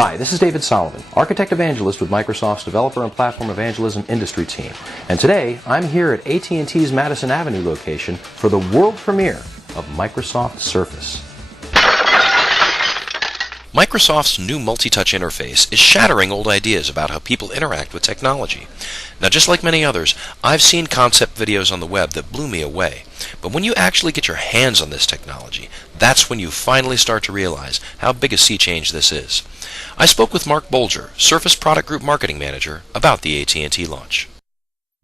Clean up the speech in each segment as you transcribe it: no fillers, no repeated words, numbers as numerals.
Hi, this is David Solomon, Architect Evangelist with Microsoft's Developer and Platform Evangelism Industry Team. And today, I'm here at AT&T's Madison Avenue location for the world premiere of Microsoft Surface. Microsoft's new multi-touch interface is shattering old ideas about how people interact with technology. Now, just like many others, I've seen concept videos on the web that blew me away. But when you actually get your hands on this technology, that's when you finally start to realize how big a sea change this is. I spoke with Mark Bolger, Surface Product Group Marketing Manager, about the AT&T launch.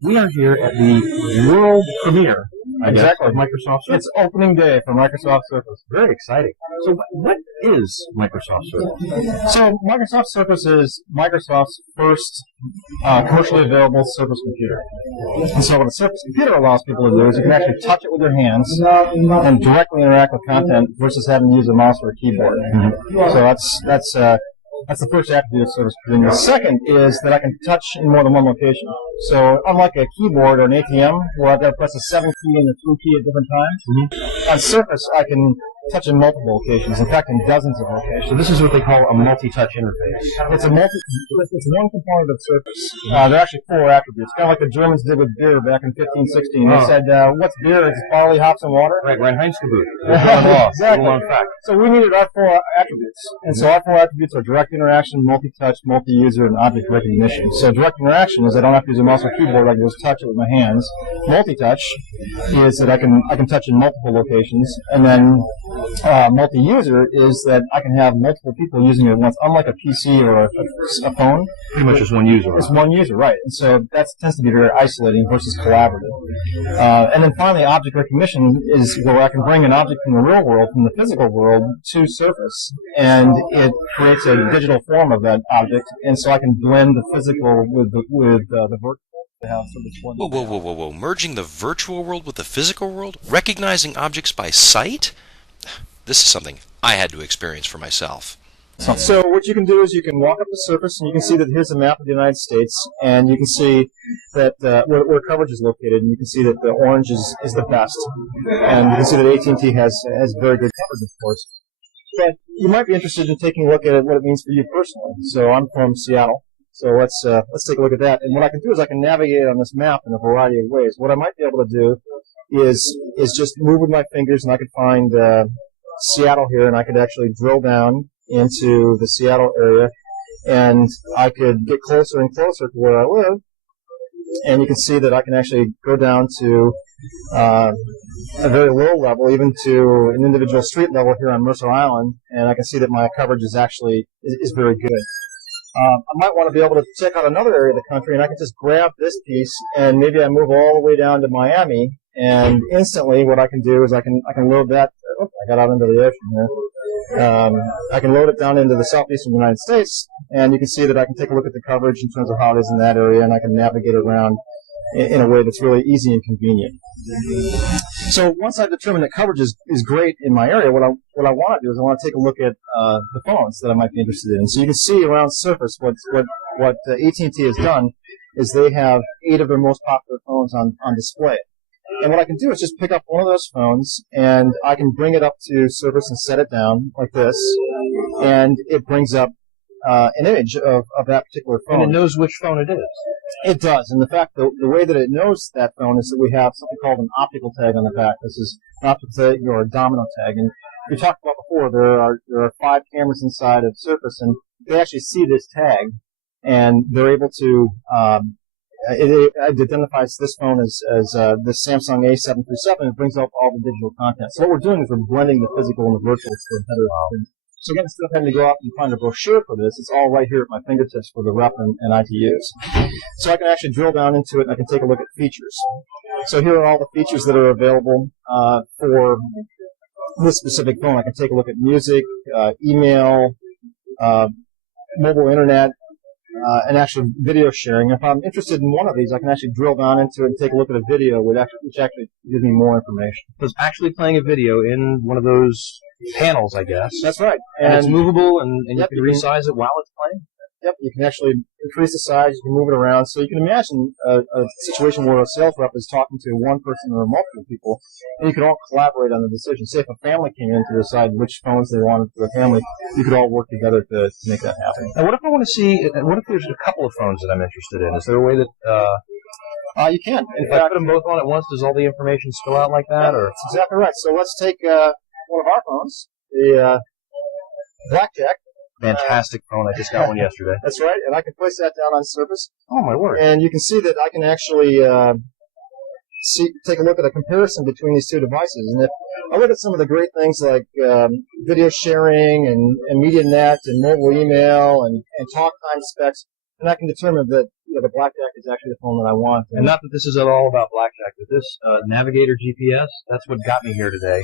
We are here at the world premiere, Exactly. Of Microsoft Surface. It's opening day for Microsoft Surface. Very exciting. So what is Microsoft Surface? So Microsoft Surface is Microsoft's first commercially available Surface computer. And so what a Surface computer allows people to do is you can actually touch it with your hands and directly interact with content versus having to use a mouse or a keyboard. Mm-hmm. So that's the first attribute of Surface computing. The second is that I can touch in more than one location. So unlike a keyboard or an ATM, where I've got to press a 7 key and a 2 key at different times, on Surface I can touch in multiple locations, in fact in dozens of locations. So this is what they call a multi-touch interface. It's one component of Surface. There are actually 4 attributes, kind of like the Germans did with beer back in 1516. They said, what's beer? It's barley, hops, and water. Right, Reinheitsgebot. Exactly. So we needed our 4 attributes. And so our 4 attributes are direct interaction, multi-touch, multi-user, and object recognition. So direct interaction is I don't have to use a mouse or keyboard, I can just touch it with my hands. Multi-touch is that I can touch in multiple locations. And then multi-user is that I can have multiple people using it at once, unlike a PC or a phone. Pretty much just one user. It's one user, right. And so that tends to be very isolating versus collaborative. And then finally, object recognition is where I can bring an object from the real world, from the physical world, to Surface, and it creates a digital form of that object, and so I can blend the physical with the virtual. Whoa. Merging the virtual world with the physical world? Recognizing objects by sight? This is something I had to experience for myself. So what you can do is you can walk up the Surface and you can see that here's a map of the United States, and you can see that where coverage is located, and you can see that the orange is the best, and you can see that AT&T has very good coverage, of course. But you might be interested in taking a look at what it means for you personally. So I'm from Seattle, so let's take a look at that. And what I can do is I can navigate on this map in a variety of ways. What I might be able to do is just move with my fingers, and I could find Seattle here, and I could actually drill down into the Seattle area, and I could get closer and closer to where I live, and you can see that I can actually go down to a very low level, even to an individual street level here on Mercer Island, and I can see that my coverage is actually very good. I might want to be able to check out another area of the country, and I can just grab this piece, and maybe I move all the way down to Miami, and instantly what I can do is I can load that. Oh, I got out into the ocean here. I can load it down into the southeastern United States, and you can see that I can take a look at the coverage in terms of how it is in that area, and I can navigate around in a way that's really easy and convenient. So once I've determined that coverage is great in my area, what I want to do is I want to take a look at the phones that I might be interested in. So you can see around Surface what AT&T has done is they have 8 of their most popular phones on display. And what I can do is just pick up one of those phones, and I can bring it up to Surface and set it down like this, and it brings up an image of that particular phone. And it knows which phone it is. It does. And the fact, the way that it knows that phone is that we have something called an optical tag on the back. This is an optical tag or a domino tag. And we talked about before, there are 5 cameras inside of Surface, and they actually see this tag, and they're able to it identifies this phone as the Samsung A737. It brings up all the digital content. So what we're doing is we're blending the physical and the virtual for a better. So again, instead of having to go out and find a brochure for this, it's all right here at my fingertips for the rep and I to use. So I can actually drill down into it, and I can take a look at features. So here are all the features that are available for this specific phone. I can take a look at music, email, mobile internet, and actually video sharing. If I'm interested in one of these, I can actually drill down into it and take a look at a video, which actually gives me more information. So it's actually playing a video in one of those panels, I guess. That's right. And it's movable, and you can resize it while it's playing? Yep, you can actually increase the size, you can move it around. So you can imagine a situation where a sales rep is talking to one person or multiple people, and you could all collaborate on the decision. Say if a family came in to decide which phones they wanted for the family, you could all work together to make that happen. And what if I want to see? What if there's a couple of phones that I'm interested in? Is there a way that you can? if I put them both on at once, does all the information spill out like that? Or that's exactly right. So let's take one of our phones, the Blackjack. fantastic phone! I just got one yesterday. That's right, and I can place that down on Surface. Oh my word! And you can see that I can actually take a look at a comparison between these two devices. And if I look at some of the great things like video sharing and MediaNet and mobile email and talk time specs, and I can determine that the Blackjack is actually the phone that I want. And not that this is at all about Blackjack, but this Navigator GPS, that's what got me here today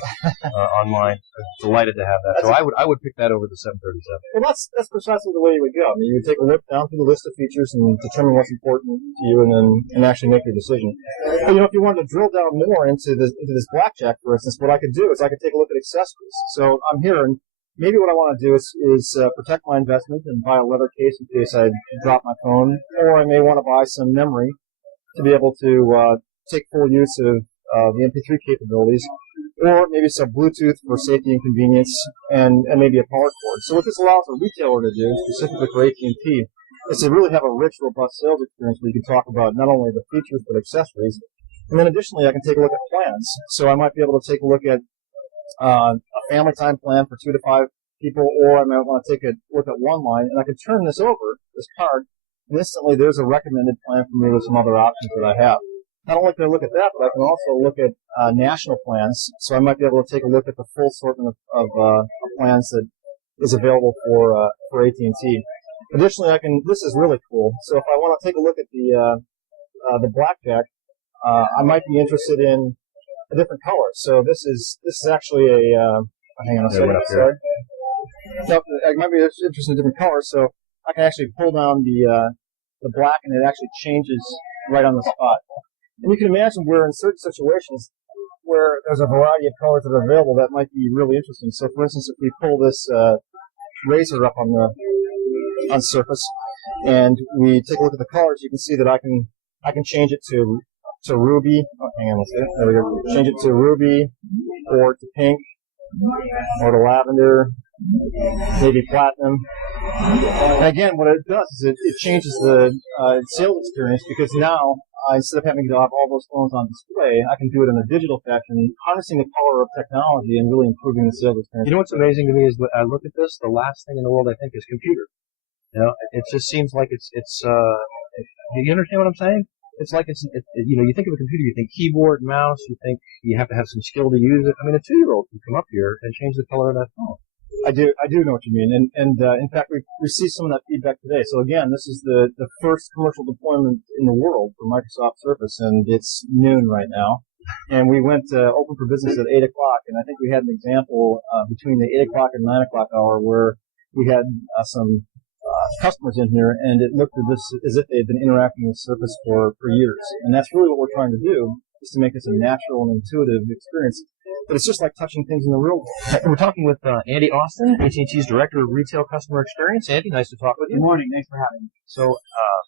online. I'm delighted to have that. So I would pick that over the 737. Well, that's precisely the way you would go. I mean, you would take a look down through the list of features and determine what's important to you, and actually make your decision. But, if you wanted to drill down more into this Blackjack, for instance, what I could do is I could take a look at accessories. So I'm here, and maybe what I want to do is protect my investment and buy a leather case in case I drop my phone, or I may want to buy some memory to be able to take full use of the MP3 capabilities, or maybe some Bluetooth for safety and convenience, and maybe a power cord. So what this allows a retailer to do, specifically for AT&T, is to really have a rich, robust sales experience where you can talk about not only the features but accessories. And then additionally, I can take a look at plans. So I might be able to take a look at a family time plan for 2 to 5 people, or I might want to take a look at one line, and I can turn this over, this card, and instantly there's a recommended plan for me with some other options that I have. Not only can I look at that, but I can also look at national plans. So I might be able to take a look at the full assortment of plans that is available for AT&T. Additionally, this is really cool. So if I want to take a look at the Blackjack, I might be interested in a different color. So this is actually hang on a second, sorry. No, I might be interested in a different color, so I can actually pull down the black, and it actually changes right on the spot. And you can imagine where in certain situations where there's a variety of colors that are available, that might be really interesting. So for instance, if we pull this razor up on Surface, and we take a look at the colors, you can see that I can change it to ruby. Oh, hang on, let's see. There we go. Change it to ruby, or to pink, or to lavender, maybe platinum. And again, what it does is it changes the sales experience, because now instead of having to have all those phones on display, I can do it in a digital fashion, harnessing the power of technology and really improving the sales experience. You know what's amazing to me is when I look at this, the last thing in the world I think is computer. It just seems like it's. Do you understand what I'm saying? It's like you think of a computer, you think keyboard, mouse, you think you have to have some skill to use it. I mean, a 2-year-old can come up here and change the color of that phone. I do know what you mean, and in fact, we've received some of that feedback today. So again, this is the first commercial deployment in the world for Microsoft Surface, and it's noon right now. And we went open for business at 8 o'clock, and I think we had an example between the 8 o'clock and 9 o'clock hour where we had some customers in here, and it looked as if they had been interacting with Surface for years. And that's really what we're trying to do, is to make this a natural and intuitive experience. But it's just like touching things in the real world. We're talking with Andy Austin, AT&T's Director of Retail Customer Experience. Andy, nice to talk with you. Good morning. Thanks for having me. So,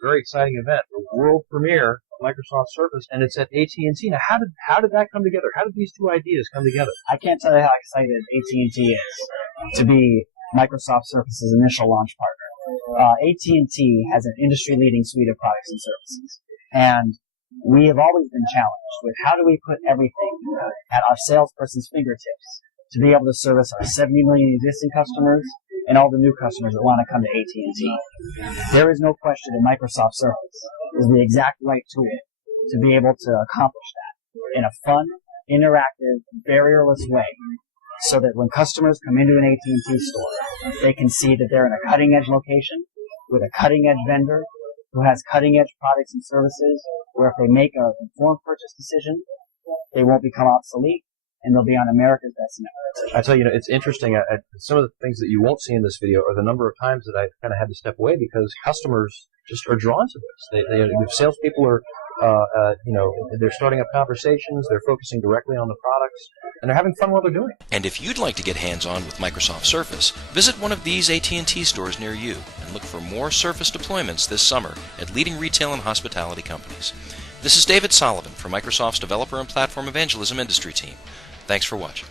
very exciting event, the world premiere of Microsoft Surface, and it's at AT&T. Now, how did that come together? How did these two ideas come together? I can't tell you how excited AT&T is to be Microsoft Surface's initial launch partner. AT&T has an industry-leading suite of products and services, and we have always been challenged with how do we put everything at our salesperson's fingertips to be able to service our 70 million existing customers and all the new customers that want to come to AT&T. There is no question that Microsoft Surface is the exact right tool to be able to accomplish that in a fun, interactive, barrierless way, so that when customers come into an AT&T store, they can see that they're in a cutting-edge location with a cutting-edge vendor who has cutting-edge products and services, where if they make an informed purchase decision, they won't become obsolete, and they'll be on America's Best Network. I tell you, it's interesting. Some of the things that you won't see in this video are the number of times that I kind of had to step away because customers just are drawn to this. Salespeople are, they're starting up conversations, they're focusing directly on the products, and they're having fun while they're doing it. And if you'd like to get hands-on with Microsoft Surface, visit one of these AT&T stores near you and and look for more Surface deployments this summer at leading retail and hospitality companies. This is David Sullivan from Microsoft's Developer and Platform Evangelism Industry Team. Thanks for watching.